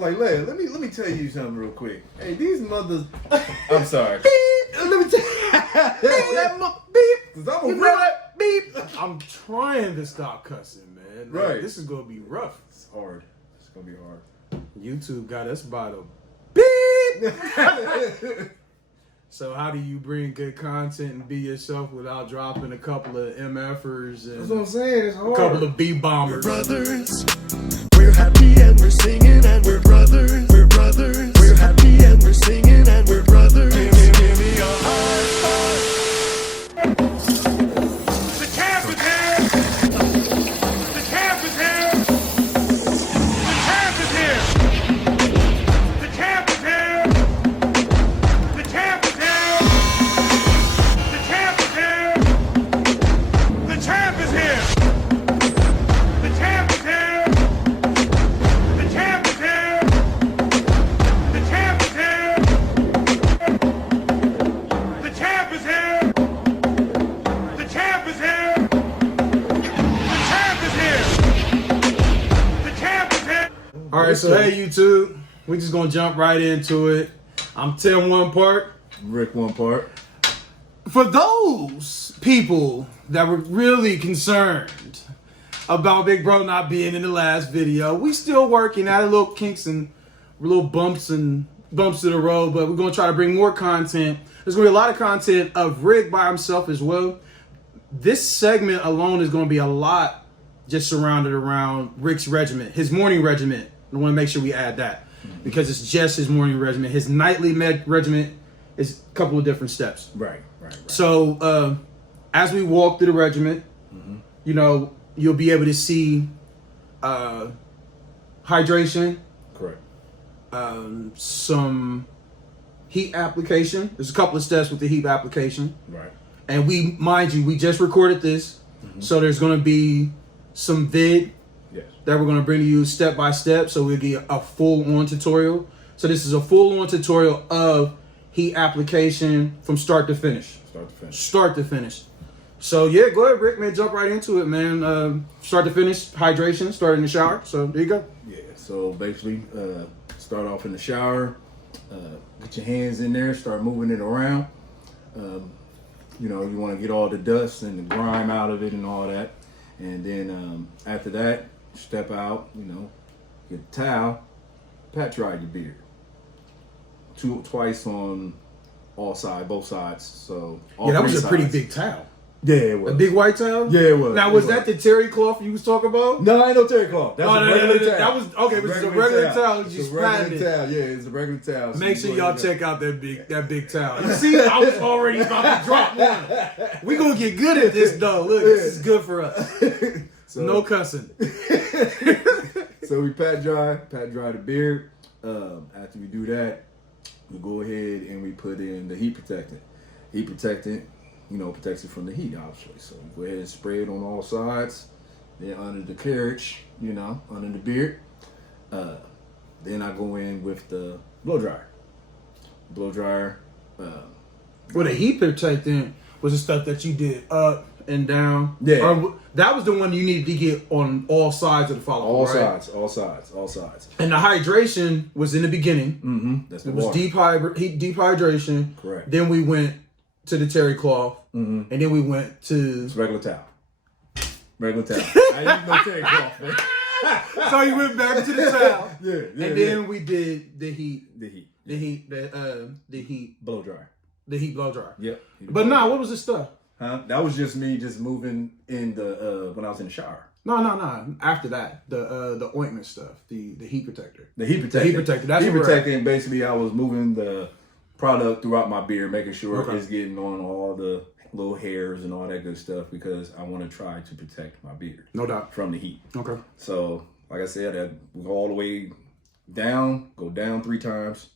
was like, let me tell you something real quick. Hey, these mothers. I'm sorry. Let me tell you. That beep. Cause I'm a that beep. I'm trying to stop cussing, man. Like, Right. This is gonna be rough. It's hard. It's gonna be hard. YouTube got us by the beep. So how do you bring good content and be yourself without dropping a couple of MFers and That's what I'm saying. It's hard. a couple of B-bombers? Brothers, we're happy and we're singing and we're brothers. We're brothers. We're happy and we're singing and we're brothers. Give me a high five. The camp is here! The camp is here! The camp is here! The camp is here! The camp is here! The camp is here! The camp is here! The camp is here! The camp is here! The camp is here! The camp is here! The champ is here! The champ is here! The champ is here! All right, so hey YouTube, we just gonna jump right into it. I'm Tim one part. Rick one part. For those people that were really concerned about Big Bro not being in the last video, we still working at a little kinks and little bumps to the road, but we're gonna try to bring more content. There's gonna be a lot of content of Rick by himself as well. This segment alone is gonna be a lot just surrounded around Rick's regiment, his morning regiment. I want to make sure we add that because it's just his morning regiment. His nightly regiment is a couple of different steps. Right. So as we walk through the regiment, you know, you'll be able to see hydration, Correct. some heat application. There's a couple of steps with the heat application. Right. And we just recorded this. So there's going to be some vid Yes. that we're going to bring to you step by step. So we'll get a full-on tutorial. So this is a full-on tutorial of heat application from start to finish. Start to finish. So yeah, go ahead, Rick, man. Jump right into it, man. Start to finish, hydration, start in the shower. So there you go. Yeah. So basically, start off in the shower. Get your hands in there. Start moving it around. You know, you want to get all the dust and the grime out of it and all that. And then after that, step out, you know, get a towel, pat dry your beard. Twice on all sides, both sides. So all Yeah, that was three a pretty sides. big towel. Yeah, it was. A big white towel? Yeah, it was. Now, It was was. that the terry cloth you was talking about? No, ain't no terry cloth. That's a regular towel. That was okay. It was just a regular towel. It's Just a regular patting it. towel. Yeah, it's a regular towel. So Make you sure go y'all ahead check out that big towel. You see, I was already about to drop one. We gonna get good at this though. Look, this is good for us. So, No cussing. So we pat dry the beard. After we do that, we go ahead and we put in the heat protectant. Heat protectant, you know, protects it from the heat, obviously. So we go ahead and spray it on all sides. Then under the carriage, you know, under the beard. Then I go in with the blow dryer. Blow dryer. Well, the heat protectant was the stuff that you did up and down. Yeah. Or, that was the one you needed to get on all sides of the follow-up, All right? sides. And the hydration was in the beginning. Mm-hmm. That's the It was water. deep hydration. Correct. Then we went to the terry cloth. And then we went to... It's regular towel. Regular towel. I ain't use no terry cloth, man. So you went back to the towel. Yeah. And then we did the heat. The The heat blow dryer. The heat blow dryer. Yep. But nah, what was the stuff? Huh? That was just me just moving in the when I was in the shower. No. After that, the ointment stuff, the heat protector. The heat protectant. The heat protector. That's heat what we're at. protectant. Basically, I was moving the product throughout my beard, making sure Okay. it's getting on all the little hairs and all that good stuff because I want to try to protect my beard. No doubt. From the heat. Okay. So, like I said, I go all the way down, go down 3 times,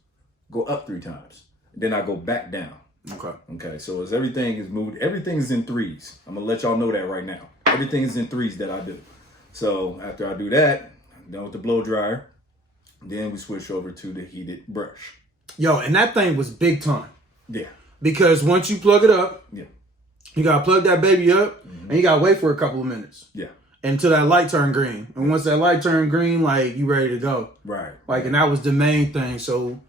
go up 3 times. Then I go back down. Okay, so as everything is moved, everything is in 3s. I'm gonna let y'all know that right now. Everything is in 3s that I do. So after I do that, I'm done with the blow dryer. Then we switch over to the heated brush. Yo, and that thing was big time. Yeah. Because once you plug it up, Yeah. you gotta plug that baby up and you gotta wait for a couple of minutes. Yeah. until that light turn green. And once that light turn green, like you ready to go. Right. Like, and that was the main thing. So,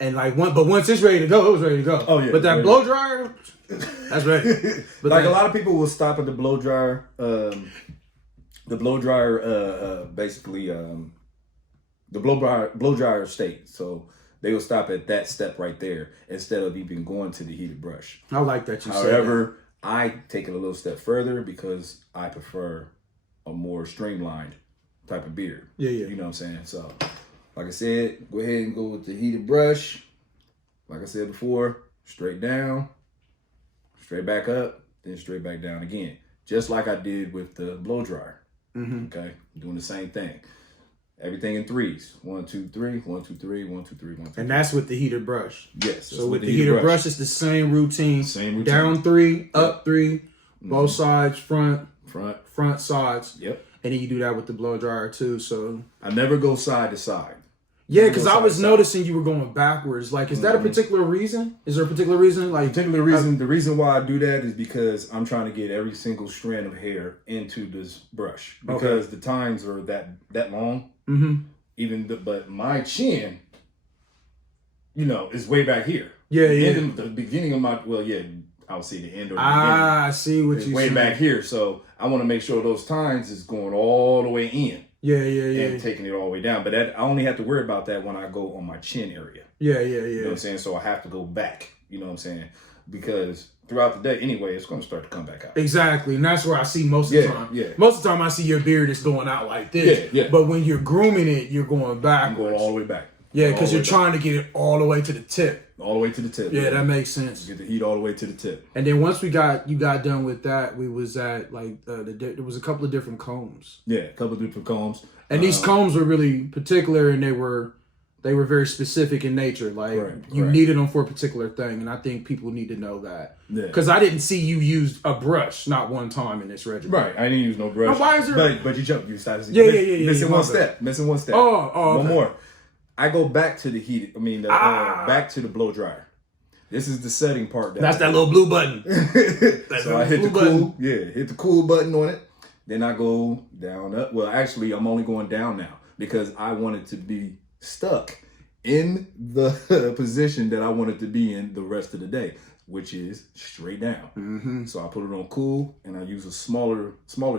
and like once it's ready to go, it was ready to go. Oh, yeah. But that Ready. blow dryer, that's ready. But Like then, a lot of people will stop at the blow dryer. The blow dryer, basically, the blow dryer state. So they will stop at that step right there instead of even going to the heated brush. I like that you said However, I take it a little step further because I prefer a more streamlined type of beard. Yeah, yeah. You know what I'm saying? So, like I said, go ahead and go with the heated brush. Like I said before, straight down, straight back up, then straight back down again. Just like I did with the blow dryer. Okay? Doing the same thing. Everything in threes. 1, 2, 3, 1, 2, 3, 1, 2, 3, 1, 2, 3. And that's with the heated brush. Yes. So with the heated brush, it's the same routine. Same routine. Down 3, up 3, both sides, front, sides. Yep. And then you do that with the blow dryer too. So I never go side to side. yeah, because I was side to side. noticing you were going backwards. Like, is that a particular reason? Is there a particular reason? Like, The reason why I do that is because I'm trying to get every single strand of hair into this brush because the tines are that long. But my chin, is way back here. Yeah, the yeah. End of, the beginning of my I'll see the end or the I see what beginning. you Way saying. back here, so I want to make sure those tines is going all the way in. Yeah. And taking it all the way down. But I only have to worry about that when I go on my chin area. Yeah. You know what I'm saying? So I have to go back. You know what I'm saying? Because throughout the day, anyway, it's going to start to come back out. Exactly. And that's where I see most of the time. Yeah. Most of the time I see your beard is going out like this. Yeah. But when you're grooming it, you're going backwards. I'm going all the way back. Yeah, because you're trying to get it all the way to the tip. All the way to the tip. Yeah, that makes sense. Get the heat all the way to the tip. And then once you got done with that, we was at like there was a couple of different combs. Yeah, a couple of different combs. And these combs were really particular, and they were very specific in nature. Like you needed them for a particular thing, and I think people need to know that. Yeah. Because I didn't see you use a brush not one time in this regimen. Right, I didn't use no brush. Now, why is there? But you jumped. You started. Yeah. Missing my one bad. step. Missing one step. Oh, One okay. more. I go back to the heat. Back to the blow dryer. This is the setting part. That's that little blue button. So I hit the cool. Yeah, hit the cool button on it. Then I go down up. Well, actually, I'm only going down now because I wanted to be stuck in the position that I wanted to be in the rest of the day, which is straight down. So I put it on cool, and I use a smaller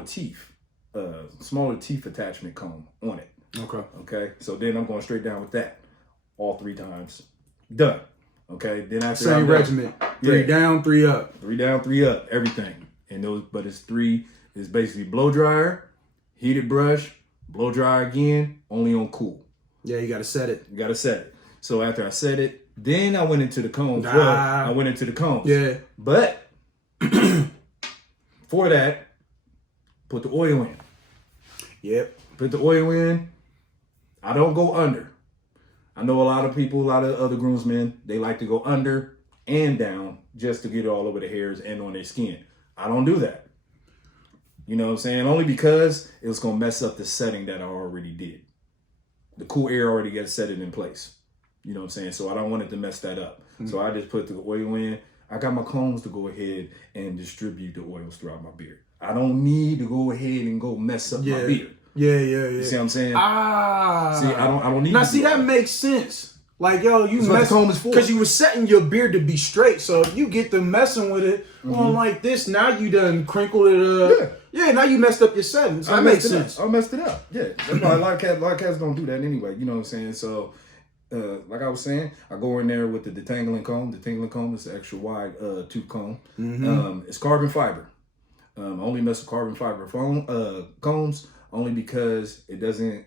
teeth attachment comb on it. Okay. So then I'm going straight down with that, all 3 times. Done. Okay. Then after Same regimen. 3 down, 3 up. 3 down, 3 up, everything. But it's 3. It's basically blow dryer, heated brush, blow dryer again, only on cool. Yeah, you gotta set it. You gotta set it. So after I set it, then I went into the combs. Well, I went into the combs. Yeah. But for that, put the oil in. Yep. Put the oil in. I don't go under. I know a lot of people, a lot of other groomsmen, they like to go under and down just to get it all over the hairs and on their skin. I don't do that. You know what I'm saying? Only because it was going to mess up the setting that I already did. The cool air already got set it in place. You know what I'm saying? So I don't want it to mess that up. So I just put the oil in. I got my combs to go ahead and distribute the oils throughout my beard. I don't need to go ahead and go mess up my beard. Yeah. You see what I'm saying? See, I don't need now to see do that makes sense. Like, yo, you That's what the comb is for. because you were setting your beard to be straight. So if you get to messing with it on like this, now you done crinkled it up. Yeah, now you messed up your settings. That makes sense. I messed it up. Yeah, that's why a lot of cats don't do that anyway. You know what I'm saying? So, like I was saying, I go in there with the detangling comb. The detangling comb is the extra wide tooth comb. It's carbon fiber. I only mess with carbon fiber combs only because it doesn't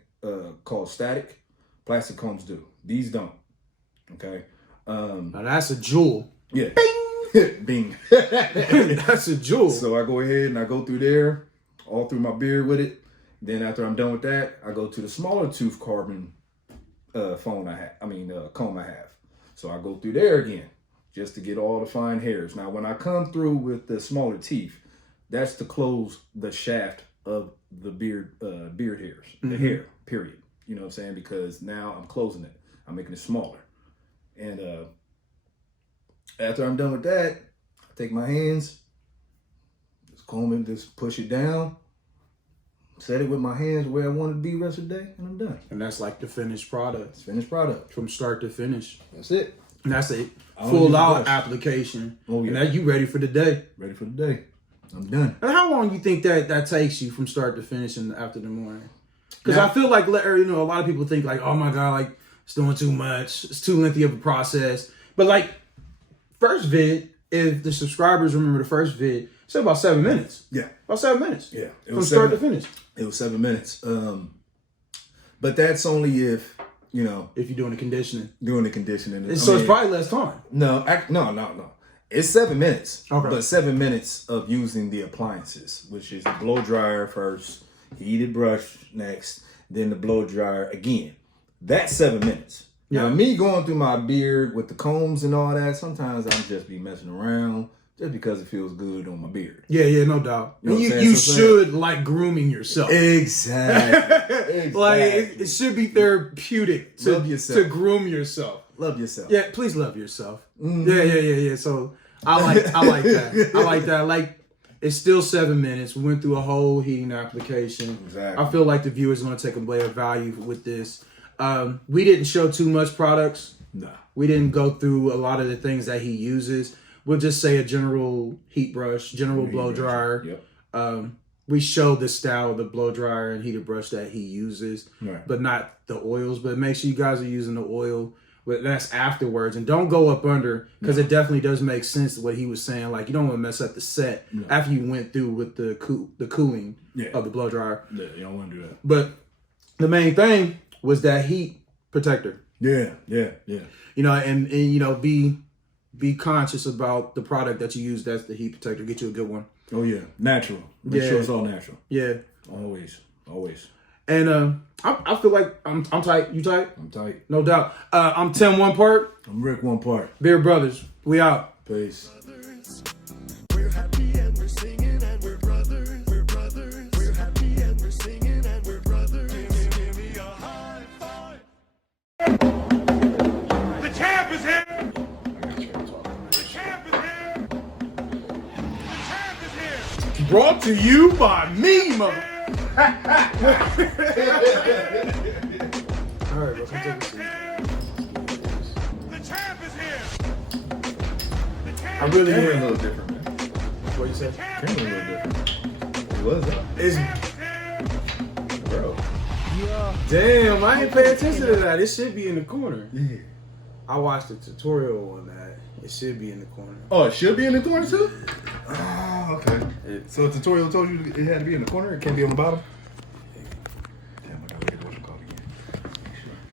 cause static. Plastic combs do. These don't. Okay. Now that's a jewel. Yeah. Bing. That's a jewel. So I go ahead and I go through there, all through my beard with it. Then after I'm done with that, I go to the smaller tooth carbon comb I have. So I go through there again, just to get all the fine hairs. Now, when I come through with the smaller teeth, that's to close the shaft of the beard hairs, the hair, period. You know what I'm saying? Because now I'm closing it. I'm making it smaller. And after I'm done with that, I take my hands, just comb it, just push it down, set it with my hands where I want it to be the rest of the day, and I'm done. And that's like the finished product. It's finished product. From start to finish. That's it. And that's a I don't full use out brush. application. Oh, yeah. And now you ready for the day. Ready for the day. I'm done. And how long you think that takes you from start to finish after the morning? Because Now- I feel like, you know, a lot of people think like, oh my God, like it's doing too much. It's too lengthy of a process. But like first vid, if the subscribers remember the first vid, it's about 7 minutes. Yeah. About 7 minutes. Yeah. It From was start to 7 finish. It was 7 minutes. But that's only if, you know, If you're doing the conditioning. doing the conditioning. So it's probably less time. No. It's 7 minutes. Okay. But 7 minutes of using the appliances, which is the blow dryer first, heated brush next, then the blow dryer again. That's 7 minutes. Yeah. Now, me going through my beard with the combs and all that, sometimes I'll just be messing around just because it feels good on my beard. Yeah, no doubt. You know what I'm saying? You So should like grooming yourself. Exactly. Like it should be therapeutic Love yourself. to groom yourself. Love yourself. Yeah, please love yourself. Mm-hmm. Yeah. So I like that. I like that. Like it's still 7 minutes. We went through a whole heating application. Exactly. I feel like the viewers are going to take away a value with this. We didn't show too much products. Nah. We didn't go through a lot of the things that he uses. We'll just say a general heat brush, general blow dryer. Yep. We showed the style of the blow dryer and heated brush that he uses, Right. but not the oils. But make sure you guys are using the oil. But that's afterwards, and don't go up under because it definitely does make sense what he was saying. Like you don't want to mess up the set after you went through with the cooling of the blow dryer. Yeah, you don't want to do that. But the main thing was that heat protector. Yeah. You know, and you know, be conscious about the product that you use. That's the heat protector. Get you a good one. Oh yeah, natural. Make Yeah. sure it's all natural. Yeah. Always. And I feel like I'm tight. You tight? I'm tight. No doubt. I'm Tim One Part. I'm Rick One Part. Beer Brothers. We out. Peace. We're happy and we're singing and we're brothers. We're brothers. We're happy and we're singing and we're brothers. Give me a high five. The champ is here. The champ is here. The champ is here. Brought to you by me, mother. All right, bro. Come take a seat. The champ is here. The champ I really Camera a am. little different, man. What you say? Camera a little different. It was up. It's is here. Bro. damn. I didn't pay attention to that. It should be in the corner. Yeah. I watched the tutorial on that. It should be in the corner. Oh, it should be in the corner too? Oh, okay. So the tutorial told you it had to be in the corner? It can't be on the bottom?